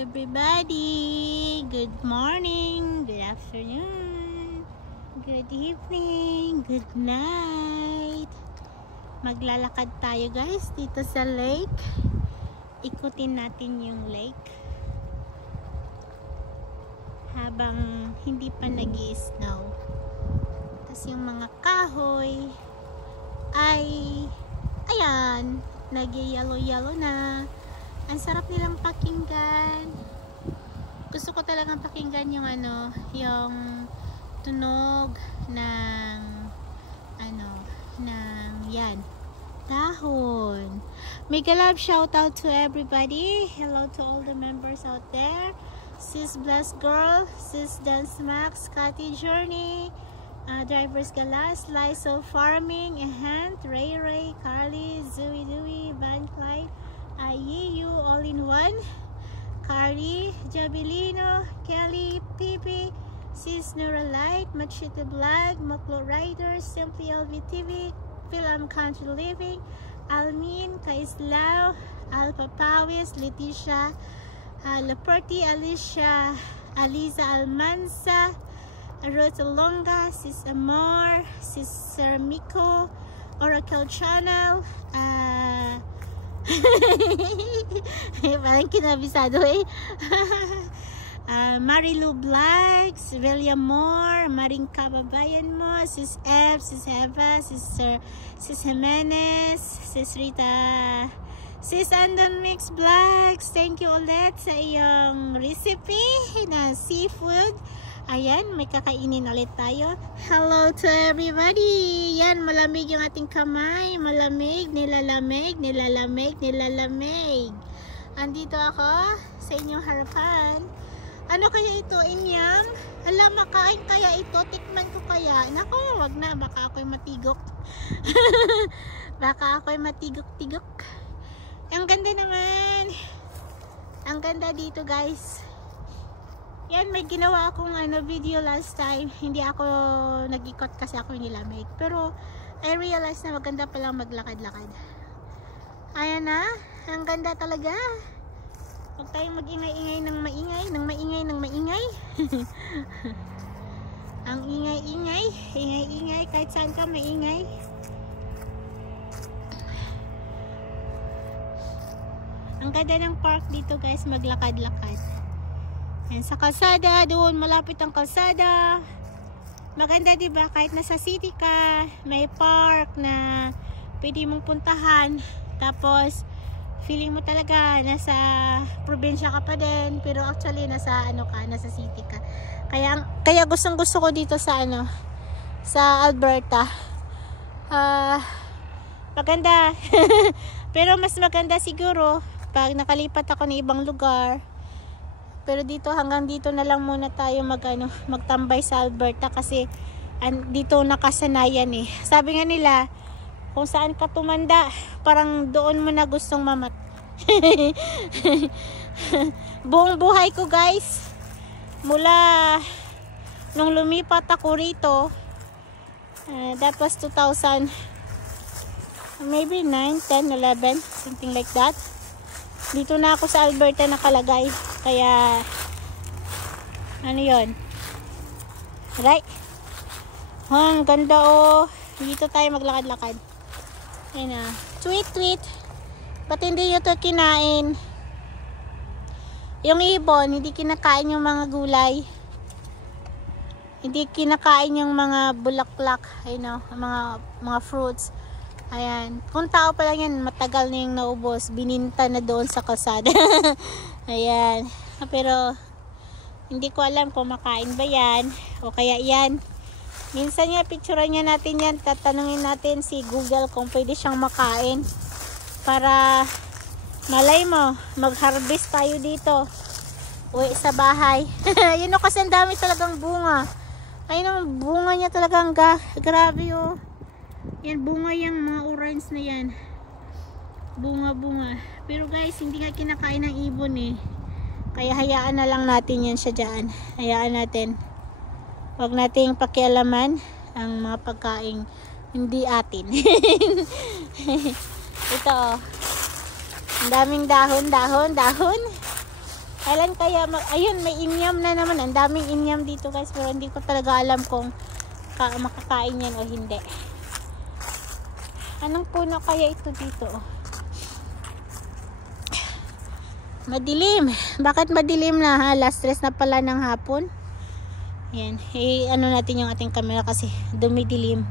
everybody! Good morning, good afternoon, good evening, good night. Maglalakad tayo guys dito sa lake. Ikutin natin yung lake habang hindi pa nag-i-snow. Tapos yung mga kahoy ay ayan, nag-yellow na. Ang sarap nilang pakinggan. Gusto ko talagang pakinggan yung yung tunog ng yan, dahon. Mega love shout out to everybody. Hello to all the members out there. Sis Blessed Girl, Sis Dance Max, Cathy Journey, Drivers Galas, Lyso Farming, Ehant, Ray, Carly, Zooey, Van Clyde, Ayiyu, All in One, Carly, Jabilino, Kelly, Pipi, Sis Neuralite, Machete Vlog, Maklo Riders, Simply LVTV, Film Country Living, Almin, Kaislao, Alpha Pawis, Leticia, Leperti, Alicia, Aliza Almanza, Rose Longa, Sis Amor, Sis Ceramico, Oracle Channel, parang kinabisado Marilu Vlogs, William Moore, Maring Kababayan mo, Sis Eb, Sis Eva, Sis Jimenez, Sis Rita, Sis Andon Mix Vlogs. Thank you ulit sa iyong recipe na seafood. Ayan, may kakainin ulit tayo. Hello to everybody. Yan, malamig yung ating kamay. Malamig, nilalamig. Andito ako sa inyong harapan. Ano kaya ito, inyam? Alam, makain kaya ito? Tikman ko kaya? Naku, wag na. Baka ako'y matigok. Baka ako'y matigok-tigok. Ang ganda naman. Ang ganda dito, guys. Yan, may ginawa akong video last time. Hindi ako nag-ikot kasi ako nilamig. Pero, I realized na maganda palang maglakad-lakad. Ayan na. Ang ganda talaga. Huwag tayong mag-ingay-ingay ng maingay. Ang ingay-ingay. Ingay-ingay. Kahit saan ka maingay. Ang ganda ng park dito guys. Maglakad-lakad. Yan, sa kalsada, doon malapit ang kalsada. Maganda, 'di ba? Kahit nasa city ka, may park na pwede mong puntahan. Tapos feeling mo talaga nasa probinsya ka pa din, pero actually nasa nasa city ka. Kaya gustong-gusto ko dito sa sa Alberta. Maganda. Pero mas maganda siguro pag nakalipat ako ng ibang lugar. Pero dito, hanggang dito na lang muna tayo magtambay sa Alberta kasi dito nakasanayan Sabi nga nila, kung saan ka tumanda, parang doon mo na gustong buong buhay ko guys, mula nung lumipat ako rito, that was 2000, maybe 9, 10, 11, something like that. Dito na ako sa Alberta nakalagay. Kaya yon? Right? Ang ganda Dito tayo maglakad-lakad. Ayan na. Tweet. Ba't hindi nyo ito kinain? Yung ibon, hindi kinakain yung mga gulay. Hindi kinakain yung mga bulaklak. Mga fruits. Ayan. Kung tao pa lang yan, matagal na yung naubos. Bininta na doon sa kalsada. Ayan. Pero, hindi ko alam kung makain ba yan. O kaya yan. Minsan nga, picturean niya natin yan. Tatanungin natin si Google kung pwede siyang makain. Para, malay mo, mag-harvest tayo dito. Uwi sa bahay. Yun kasi ang dami talagang bunga. Ayun ang bunga niya talagang grabe Yan, bunga yung mga orange na yan. Bunga. Pero guys, hindi nga kinakain ng ibon Kaya hayaan na lang natin yan siya dyan. Hayaan natin. Huwag nating pakialaman ang mga pagkain hindi atin. Ito Ang daming dahon. Kailan kaya, ayun, may inyam na naman. Ang daming inyam dito guys, pero hindi ko talaga alam kung makakain yan o hindi. Anong puno kaya ito dito? Madilim. Bakit madilim na ha? Last stress na pala ng hapon. Yan. Ano natin yung ating camera kasi dumidilim.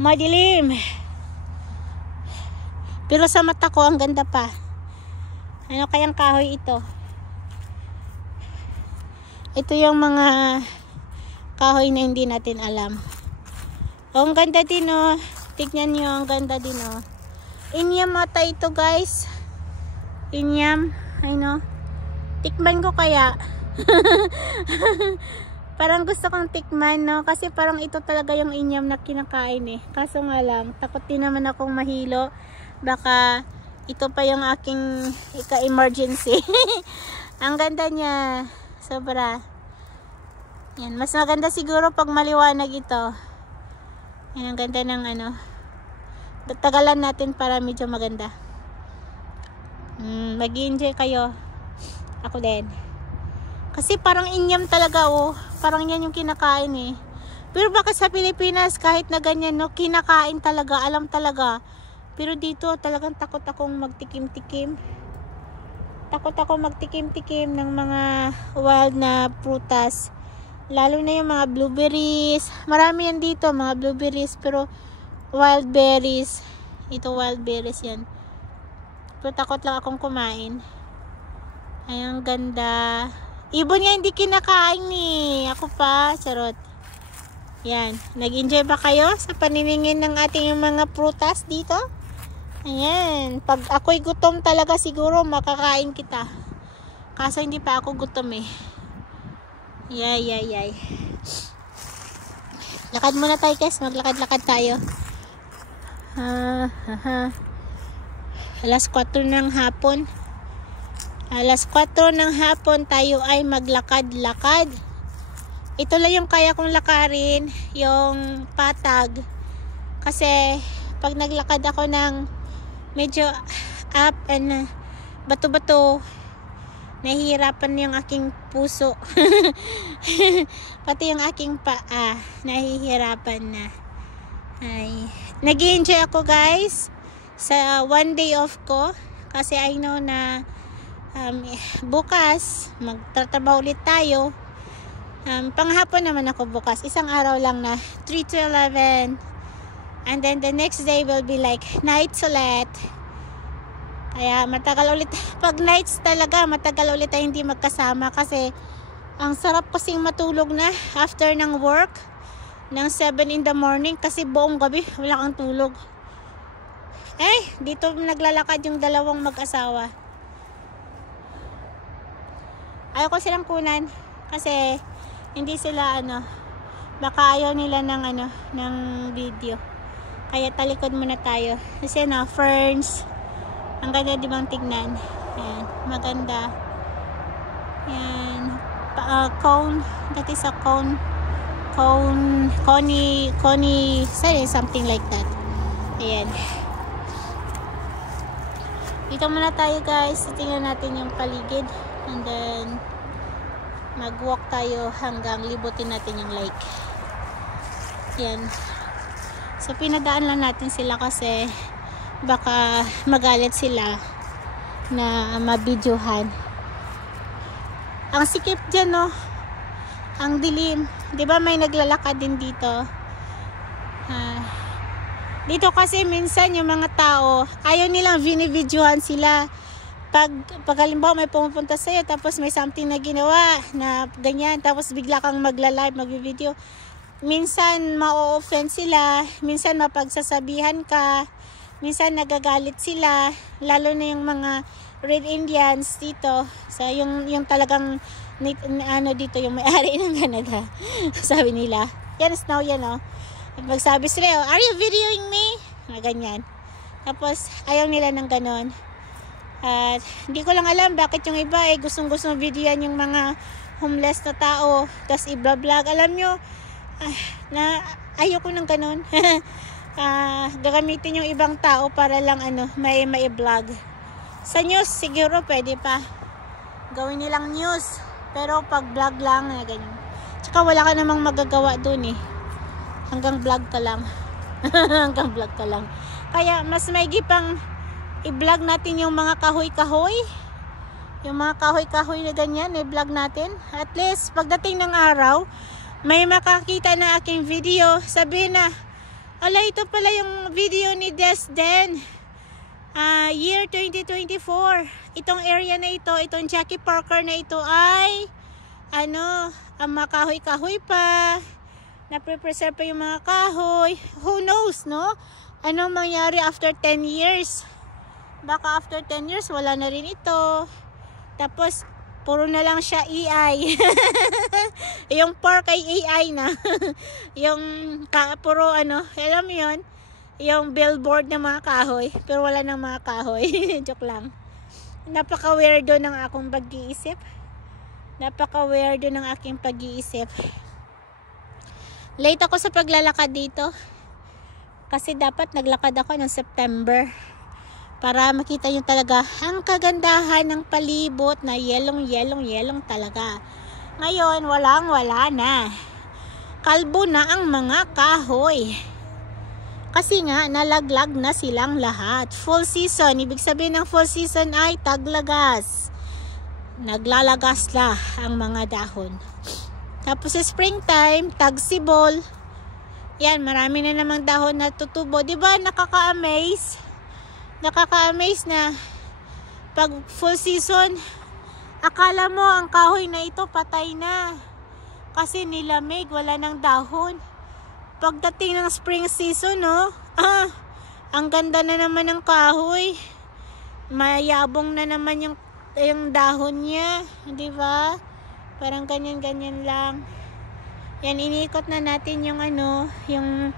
Madilim. Pero sa mata ko, ang ganda pa. Ano kayang kahoy ito? Ito yung mga kahoy na hindi natin alam. Oh, ang ganda din oh. Tignan nyo, ang ganda din oh. Inyam ata ito guys. Inyam. Ay no. Tikman ko kaya. Parang gusto kong tikman no. Kasi parang ito talaga yung inyam na kinakain eh. Kaso nga lang, takot din naman akong mahilo. Baka ito pa yung aking ika-emergency. Ang ganda niya. Sobra. Yan. Mas maganda siguro pag maliwanag ito. Yan. Ang ganda ng ano. Tagalan natin para medyo maganda. Mag-i-enjoy kayo. Ako din. Kasi parang inyam talaga oh. Parang yan yung kinakain eh. Pero bakit sa Pilipinas kahit na ganyan no, kinakain talaga. Alam talaga. Pero dito talagang takot akong magtikim-tikim. Takot ako magtikim-tikim ng mga wild na prutas. Lalo na yung mga blueberries. Marami yan dito, mga blueberries. Pero wild berries. Ito wild berries yan. Pero takot lang akong kumain. Ay, ang ganda. Ibon nga hindi kinakain eh. Ako pa, charot. Yan. Nag-enjoy ba kayo sa paniningin ng ating mga prutas dito? Ayan. Pag ako'y gutom talaga siguro makakain kita. Kaso hindi pa ako gutom eh. Yay. Lakad muna tayo guys. Maglakad-lakad tayo. Alas 4 ng hapon. Alas 4 ng hapon tayo ay maglakad-lakad. Ito lang yung kaya kong lakarin. Yung patag. Kasi pag naglakad ako ng medyo up and bato-bato, nahihirapan yung aking puso. Pati yung aking paa nahihirapan na. Ay, nag-i-enjoy ako guys sa one day off ko kasi I know na bukas magtatrabaho ulit tayo. Panghapon naman ako bukas, isang araw lang na 3 to 11. And then the next day will be like nights ulit. Kaya matagal ulit. Pag nights talaga, matagal ulit tayo hindi magkasama. Kasi ang sarap kasing matulog na after ng work. Ng 7 in the morning. Kasi buong gabi wala kang tulog. Dito naglalakad yung dalawang mag-asawa. Ayaw ko silang kunan. Kasi hindi sila baka ayaw nila ng video. Kaya talikod muna tayo. Kasi ferns. Ang ganda di bang tignan? Yan. Maganda. Yan. Cone. That is a cone. Coney. Something like that. Ayan. Dito muna tayo guys. Tingnan natin yung paligid. And then mag-walk tayo hanggang libutin natin yung lake. Yan. So pinadaan lang natin sila kasi baka magalit sila na mabidyohan. Ang sikip dyan no. Ang dilim. Diba may naglalakad din dito. Dito kasi minsan yung mga tao ayaw nilang binibidyohan sila. Pag halimbawa may pumupunta sa'yo tapos may something na ginawa na ganyan tapos bigla kang magla-live, magbi-video. Minsan ma-offend sila, minsan mapagsasabihan ka, minsan nagagalit sila, lalo na yung mga Red Indians dito, sa yung talagang dito yung may-ari ng Canada. Sabi nila, yan snow yan oh. Magsabi sila, are you videoing me? Na ganyan. Tapos ayaw nila ng ganon. At hindi ko lang alam bakit yung iba gustong-gustong videoan yung mga homeless na tao, tapos i-vlog. Alam nyo, na ayoko ng ganun. Gagamitin yung ibang tao para lang may vlog. Sa news siguro pwede pa Gawin nilang news. Pero pag vlog lang, ganyan. Tsaka wala ka namang magagawa dun eh. Hanggang vlog ka lang. Hanggang vlog ka lang. Kaya mas maigi pang i-vlog natin yung mga kahoy-kahoy. Yung mga kahoy-kahoy na ganyan, i-vlog natin. At least, pagdating ng araw, may makakita na aking video. Sabihin na, ala, ito pala yung video ni Desden. Year 2024. Itong area na ito, itong Jackie Parker na ito ay, ang mga kahoy-kahoy pa. Na-preserve pa yung mga kahoy. Who knows, no? Anong mangyari after 10 years? Baka after 10 years, wala na rin ito. Tapos, puro na lang siya AI. Yung park ay AI na. Yung, puro alam mo yun? Yung billboard ng mga kahoy. Pero wala ng mga kahoy. Joke lang. Napaka-weirdo ng akong pag-iisip. Napaka-weirdo ng aking pag-iisip. Late ako sa paglalakad dito. Kasi dapat naglakad ako ng September. Para makita nyo talaga ang kagandahan ng palibot na yelong talaga. Ngayon, wala na. Kalbo na ang mga kahoy. Kasi nga, nalaglag na silang lahat. Full season. Ibig sabihin ng full season ay taglagas. Naglalagas na ang mga dahon. Tapos sa springtime, tagsibol. Yan, marami na namang dahon na tutubo. Diba, nakaka-amaze? Nakaka-amaze na pag full season, akala mo ang kahoy na ito patay na. Kasi nilamig, wala ng dahon. Pagdating ng spring season, no? Ang ganda na naman ng kahoy. Mayabong na naman yung dahon niya. Diba? Parang ganyan-ganyan lang. Yan, iniikot na natin yung yung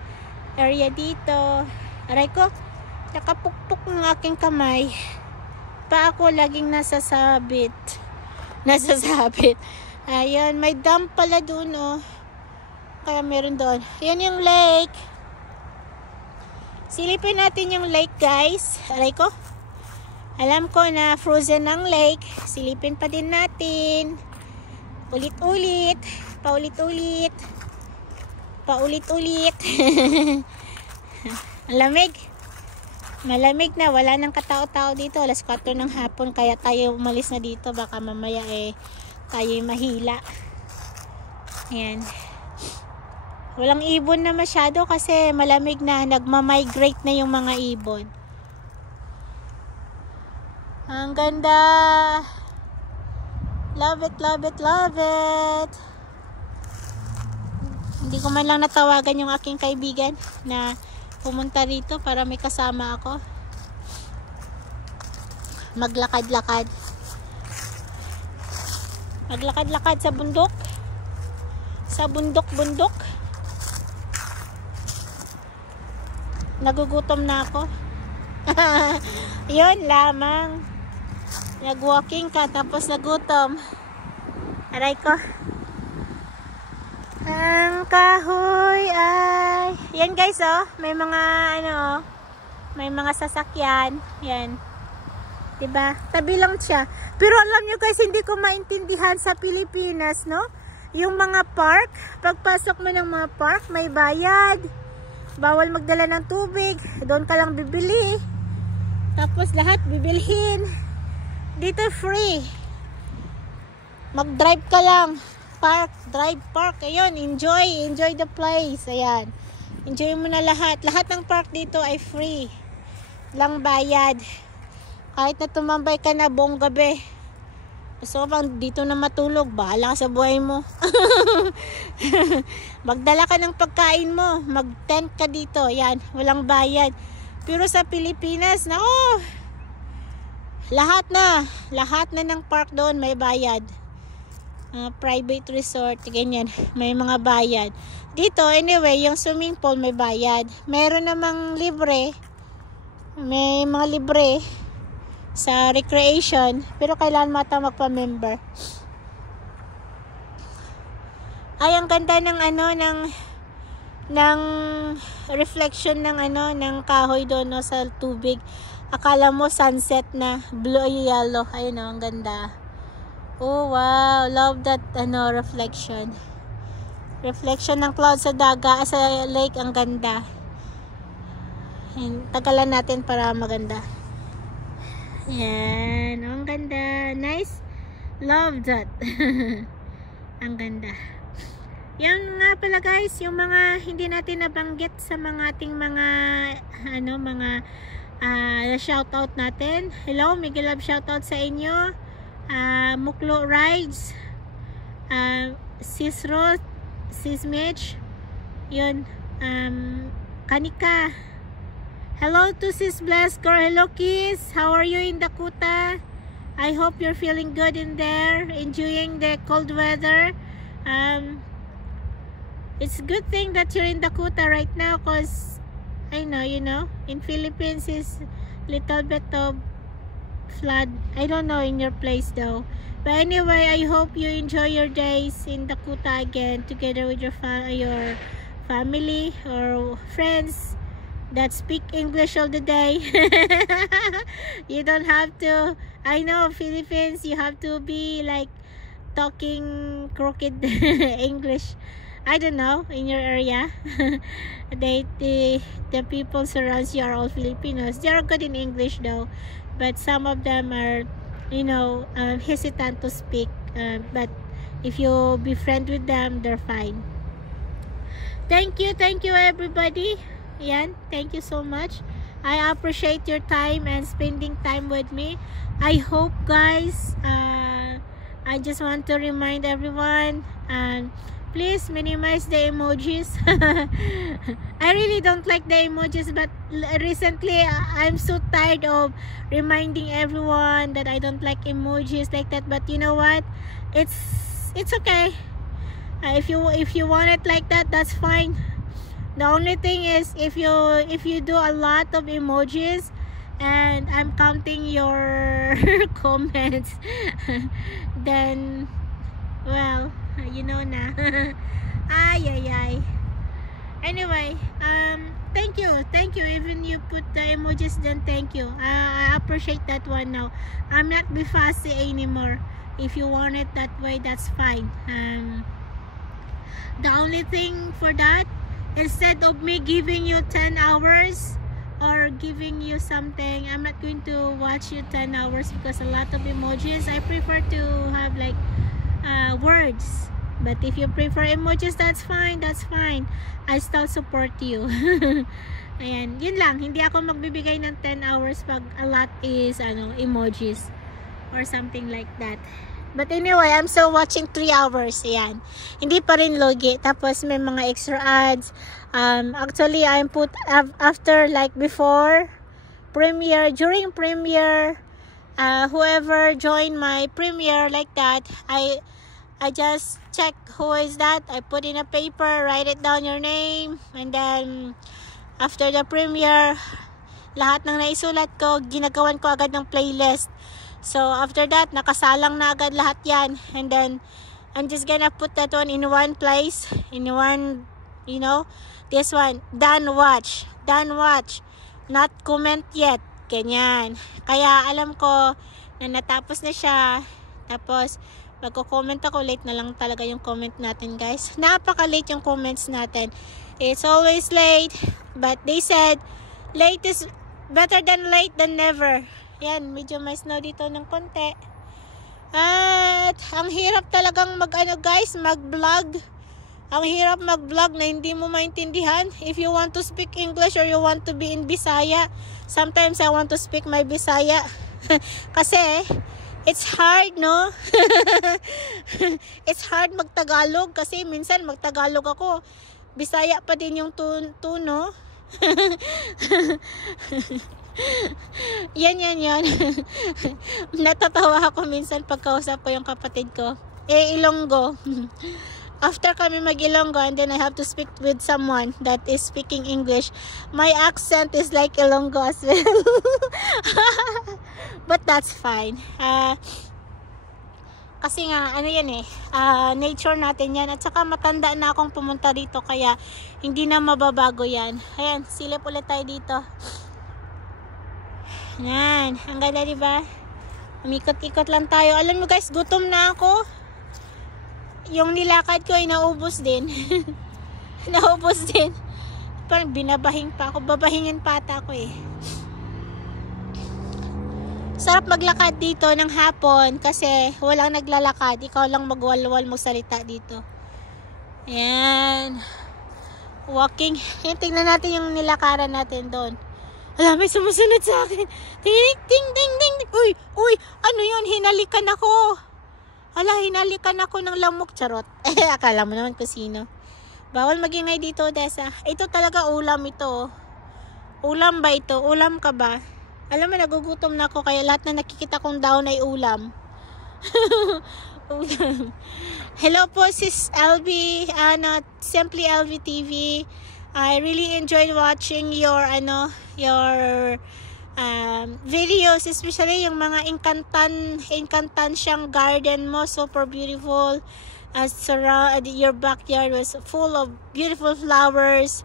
area dito. Aray ko, nakapukpok ng aking kamay. Pa ako laging nasasabit. Ayun, may dam pala doon, oh. Kaya meron doon. Yan yung lake. Silipin natin yung lake, guys. Aray ko. Alam ko na frozen ang lake. Silipin pa din natin. Ulit-ulit. Paulit-ulit. Ang lamig. Malamig na. Wala nang katao-tao dito. Alas 4 ng hapon. Kaya tayo umalis na dito. Baka mamaya tayo'y mahila. Ayan. Walang ibon na masyado kasi malamig na. Nagmamigrate na yung mga ibon. Ang ganda. Love it. Hindi ko man lang natawagan yung aking kaibigan na pumunta rito para may kasama ako. Maglakad-lakad sa bundok. Sa bundok. Nagugutom na ako. Yun lamang. Nag-walking ka tapos nagutom. Aray ko. Ang kahoy ay... Yan guys, oh. May mga may mga sasakyan. Yan. Diba? Tabi lang siya. Pero alam nyo guys, hindi ko maintindihan sa Pilipinas, no? Yung mga park, pagpasok mo ng mga park, may bayad. Bawal magdala ng tubig. Doon ka lang bibili. Tapos lahat bibilhin. Dito free. Mag-drive ka lang. Park. Ayun, enjoy the place. Ayan. Enjoy mo na lahat. Lahat ng park dito ay free. Lang bayad. Kahit na tumambay ka na buong gabi. Gusto ko bang dito na matulog? Bahala ka sa buhay mo. Magdala ka ng pagkain mo. Mag-tent ka dito. Ayan, walang bayad. Pero sa Pilipinas, nako, lahat na ng park doon may bayad. Private resort, ganyan, may mga bayad. Dito, anyway, yung swimming pool may bayad. Meron namang libre. May mga libre sa recreation, pero kailangan mo ata magpa-member. Ay, ang ganda ng ng reflection ng kahoy doon, no, sa tubig. Akala mo sunset na, blue yellow. Ayun, no, ang ganda. Oh, wow. Love that, reflection. Reflection ng cloud sa sa lake. Ang ganda. Tagalan natin para maganda. Yan. Ang ganda. Nice. Love that. Ang ganda. Yan nga pala guys, yung mga hindi natin nabanggit sa mga ating mga shoutout natin. Hello, Miguel Love shoutout sa inyo. Muklo Rides, Sis Rose, Sis Mitch, yun, Kanika. Hello to Sis Bless Girl. Hello Kiss, how are you in Dakota? I hope you're feeling good in there, enjoying the cold weather. It's a good thing that you're in Dakota right now, because I know, in Philippines is little bit of flood. I don't know in your place though. But anyway, I hope you enjoy your days in Dakota again, together with your family or friends that speak English all the day. You don't have to. I know Philippines, you have to be like talking crooked English. I don't know in your area. The people surrounds you are all Filipinos. They are good in English though, but some of them are, hesitant to speak. But if you be friend with them, they're fine. Thank you everybody. Yan, thank you so much. I appreciate your time and spending time with me. I hope guys, I just want to remind everyone, please minimize the emojis. I really don't like the emojis, but recently I'm so tired of reminding everyone that I don't like emojis like that. But you know what, it's okay. If you want it like that, that's fine. The only thing is, if you do a lot of emojis and I'm counting your comments, then well, you know na. ay. Anyway, thank you. Even you put the emojis, then thank you. I appreciate that one now. I'm not be fussy anymore. If you want it that way, that's fine. The only thing for that, instead of me giving you 10 hours or giving you something, I'm not going to watch you 10 hours because a lot of emojis. I prefer to have like words. But if you prefer emojis, that's fine. I still support you. Ayan, yun lang. Hindi ako magbibigay ng 10 hours pag a lot is emojis or something like that. But anyway, I'm still watching 3 hours. Ayan. Hindi pa rin logi. Tapos may mga extra ads. Actually, I put after, like before premiere, during premiere, whoever joined my premiere like that, I just check who is that. I put in a paper, write it down your name, and then after the premiere, lahat ng naisulat ko, ginagawan ko agad ng playlist. So after that, nakasalang na agad lahat yan. And then I'm just gonna put that one in one place, in one, this one, done watch, not comment yet, ganyan. Kaya alam ko na natapos na siya. Tapos magko-comment ako, late na lang talaga yung comment natin guys. Napaka-late yung comments natin. It's always late, but they said late is better than late than never. Yan, medyo may snow dito ng konti. At ang hirap talagang mag-vlog. Ang hirap mag-vlog na hindi mo maintindihan. If you want to speak English or you want to be in Bisaya, sometimes I want to speak my Bisaya. Kasi it's hard, no? It's hard mag-Tagalog kasi minsan mag-Tagalog ako, Bisaya pa din yung tuno. Yan. Natatawa ako minsan pagkausap ko yung kapatid ko. Ilonggo. After kami mag-Ilonggo and then I have to speak with someone that is speaking English, my accent is like Ilonggo as well. But that's fine. Kasi nga, nature natin yan. At saka matanda na akong pumunta dito, kaya hindi na mababago yan. Ayan, silip ulit tayo dito. Yan, ang ganda diba? Umikot-ikot lang tayo. Alam mo guys, gutom na ako. Yung nilakad ko ay naubos din. Naubos din. Parang binabahing pa ako. Babahingin pa ata ako eh. Sarap maglakad dito ng hapon kasi walang naglalakad. Ikaw lang magwalwal magsalita dito. Ayan. Walking. Yan, tingnan natin yung nilakaran natin doon. Alam, may sumusunod sa akin. Ting, ting, ting, ting. Uy, ano yun? Hinalikan ako. Hala, hinalikan ako ng lamok. Charot. Akala mo naman kung sino. Bawal magingay dito, Desa. Ito talaga ulam ito. Ulam ba ito? Ulam ka ba? Alam mo, nagugutom na ako. Kaya lahat na nakikita kong down ay ulam. Ulam. Hello po, Sis LV. Simply LV TV. I really enjoyed watching your videos, especially yung mga encantansyang garden mo, super beautiful. Your backyard was full of beautiful flowers,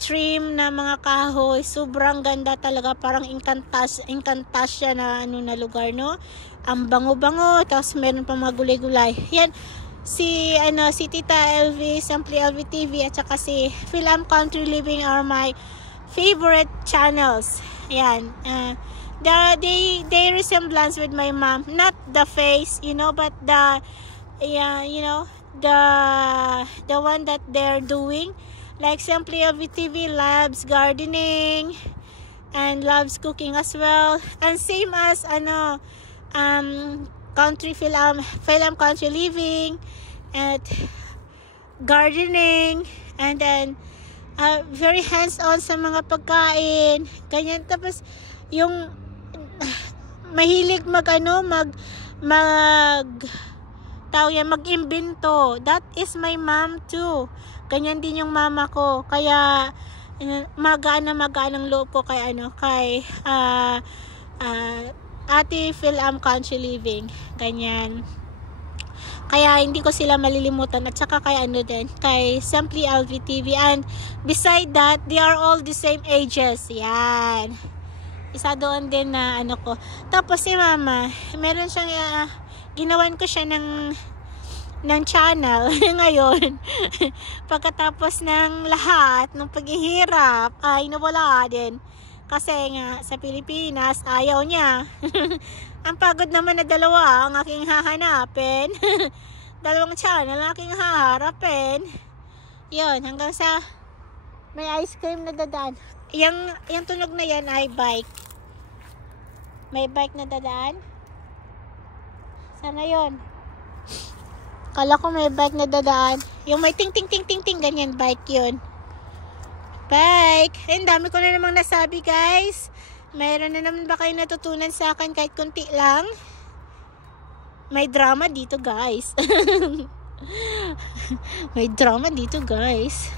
trim na mga kahoy, sobrang ganda talaga, parang encantasya na na lugar, no? Ang bango-bango, tapos meron pa mga gulay-gulay. Yan, si Tita LV, Simply LV TV, at saka si Film Country Living are my favorite channels. Yan. They resemblance with my mom. Not the face, but the one that they're doing. Like Simply LV TV loves gardening and loves cooking as well. And same as country film country living and gardening, and then very hands-on sa mga pagkain, ganyan. Tapos yung mahilig mag-imbento. That is my mom too. Ganyan din yung mama ko. Kaya magaan ang loob ko kay Ate Film Country Living. Ganyan. Kaya hindi ko sila malilimutan. At saka kay kay Simply LV TV. And beside that, they are all the same ages. Yan. Isa doon din na ko. Tapos si mama, meron siyang ginawan ko siya ng channel ngayon. Pagkatapos ng lahat ng paghihirap ay nawala din. Kasi nga sa Pilipinas ayaw niya. Ang pagod naman na dalawa ang aking hahanapin. Dalawang channel ang aking haharapin. Yun, hanggang sa may ice cream na dadaan. Yung tunog na yan ay bike. May bike na dadaan. Sana yun. Kala ko may bike na dadaan. Yung may ting ting ting ting ting, ganyan, bike yun. Bike. Ang dami ko na namang nasabi, guys. Mayroon na naman ba kayo natutunan sa akin kahit kunti lang? May drama dito, guys. May drama dito, guys.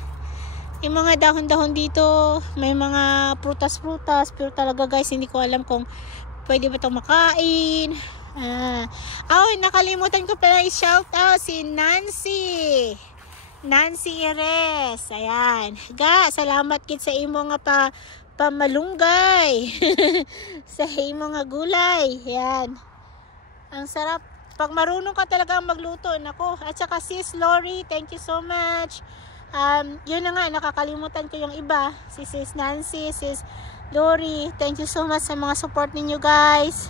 Yung mga dahon-dahon dito, may mga prutas-prutas, pero talaga, guys, hindi ko alam kung pwede ba itong makain. Nakalimutan ko pala i-shout out si Nancy Ires. Ayan. Salamat kit sa imo nga pamalunggay. Sa imo nga gulay. Ayan. Ang sarap. Pag marunong ka talaga magluto, nako. At saka Sis Lori, thank you so much. Yun na nga, nakakalimutan ko yung iba. Si Sis Nancy, Sis Lori, thank you so much sa mga support ninyo, guys.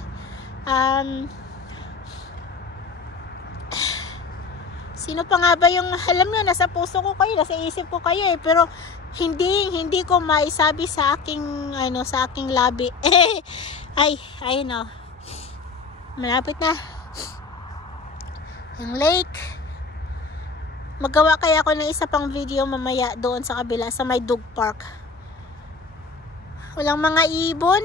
Sino pa nga ba yung, alam nyo, nasa puso ko kayo, nasa isip ko kayo pero hindi ko maisabi sa aking labi. Ayun o. Malapit na. Yung lake. Magawa kaya ako ng isa pang video mamaya doon sa kabila, sa may dog park. Walang mga ibon.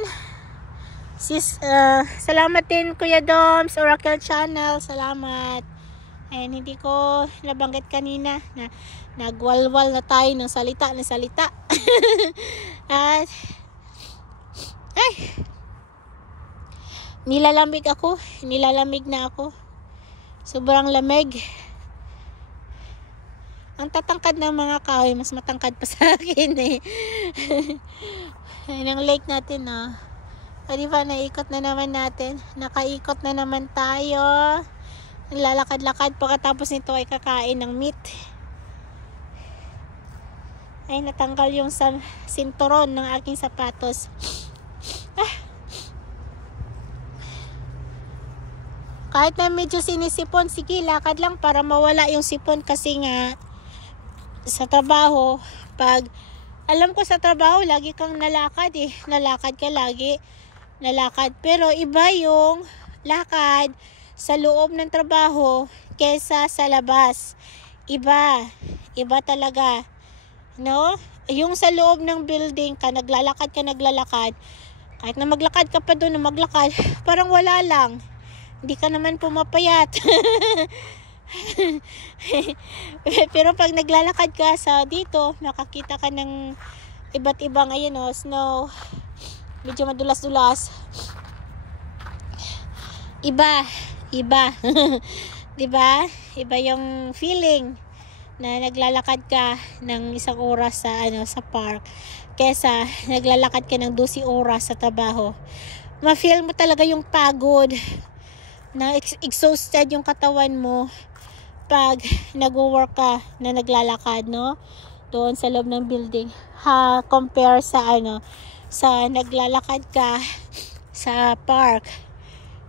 Salamat din Kuya Doms, Oracle Channel, salamat. Ayan, hindi ko nabanggit kanina na nagwalwal na tayo ng salita. At nilalamig na ako. Sobrang lamig. Ang tatangkad ng mga kahoy, mas matangkad pa sa akin eh. Ayan ang lake natin, O diba, naikot na naman natin. Nakaikot na naman tayo. Lalakad-lakad. Pagkatapos nito ay kakain ng meat. Ay, natanggal yung sinturon ng aking sapatos. Kahit na medyo sinisipon, sige, lakad lang para mawala yung sipon. Kasi nga, sa trabaho, pag alam ko sa trabaho, lagi kang nalakad eh. Nalakad ka lagi. Nalakad. Pero iba yung lakad sa loob ng trabaho kesa sa labas. Iba. Iba talaga. No? Yung sa loob ng building ka, naglalakad. Kahit na maglakad ka pa doon, maglakad, parang wala lang. Hindi ka naman pumapayat. Pero pag naglalakad ka sa dito, nakakita ka ng iba't ibang snow. Medyo madulas-dulas. Iba. 'Di ba? Iba yung feeling na naglalakad ka ng 1 oras sa park kesa naglalakad ka ng 12 oras sa trabaho. Ma-feel mo talaga yung pagod, na exhausted yung katawan mo pag nag-work ka na naglalakad, no? Doon sa loob ng building. Compare sa sa naglalakad ka sa park.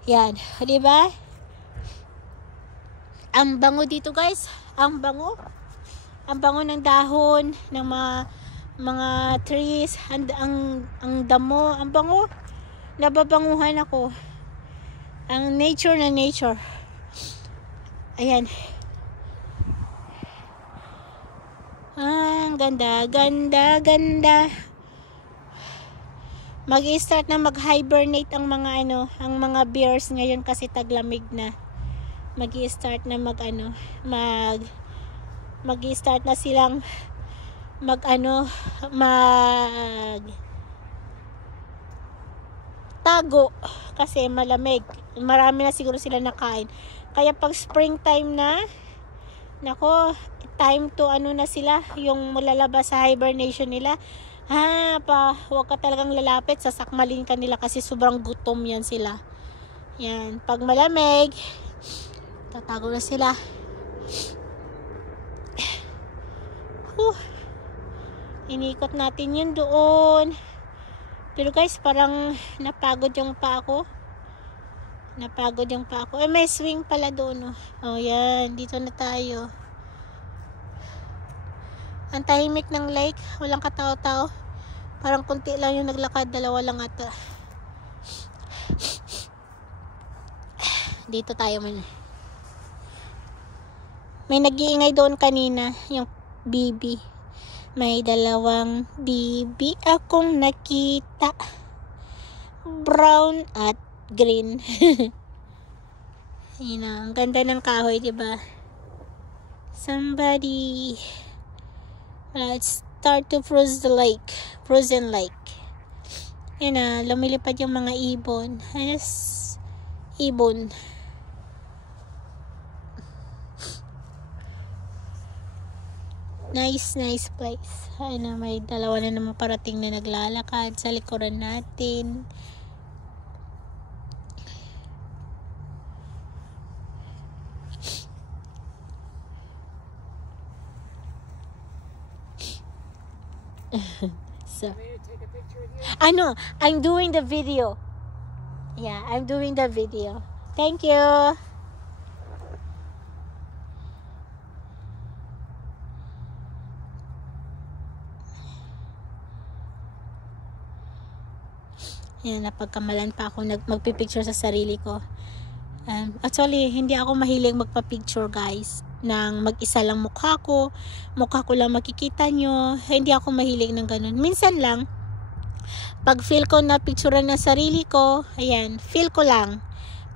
Yan, 'di ba? Ang bango dito, guys. Ang bango. Ang bango ng dahon ng mga trees, ang damo, ang bango. Nababanguhan ako. Ang nature na nature. Ayan. Ang ganda. Mag-i-start na mag-hibernate ang mga ang mga bears ngayon kasi taglamig na. Mag-i-start na mag-i-start na silang tago kasi malamig. Marami na siguro sila nakain. Kaya pag springtime na, nako, time to na sila, yung malalabas sa hibernation nila. Huwag ka talagang lalapit, sasakmalin ka nila kasi sobrang gutom yan sila. Yan, pag malamig, tatago na sila. Inikot natin yun doon. Pero guys, parang napagod yung pa ako. May swing pala doon. Oh, yan. Dito na tayo. Ang tahimik ng lake. Walang katao-tao. Parang kunti lang yung naglakad. 2 lang ata. Dito tayo muna. May nag-iingay doon kanina. Yung bibi. May 2 bibi akong nakita. Brown at green. Ayun na, ang ganda ng kahoy, diba? Somebody. Let's start to frozen lake. Ayun na, lumilipad yung mga ibon. Ibon. Nice place. May 2 na naman parating na naglalakad sa likuran natin. So, I'm doing the video. Yeah, I'm doing the video. Thank you. Yan, napagkamalan pa ako magpipicture sa sarili ko. Actually, hindi ako mahilig magpa-picture, guys. Nang mag-isa lang mukha ko lang makikita nyo. Hindi ako mahilig ng ganun. Minsan lang, pag feel ko na picturean ng sarili ko, ayan, feel ko lang.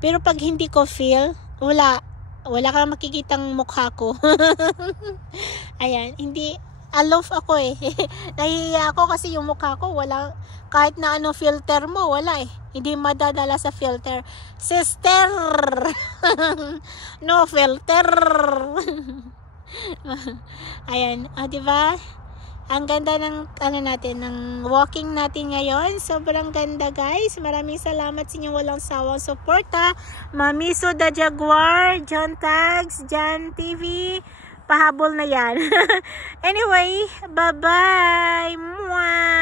Pero pag hindi ko feel, wala kang makikitang mukha ko. Ayan, hindi, aloof ako eh. Nahihiya ako kasi yung mukha ko, wala, kahit na filter mo, wala eh. Hindi madadala sa filter. Sister! No filter! Ayan, diba? Ang ganda ng ano natin, ng walking natin ngayon. Sobrang ganda, guys. Maraming salamat sa inyong walang sawang suporta. Mamiso the Jaguar, John Tags, Jan TV. Pahabol na yan. Anyway, bye-bye. Mwah!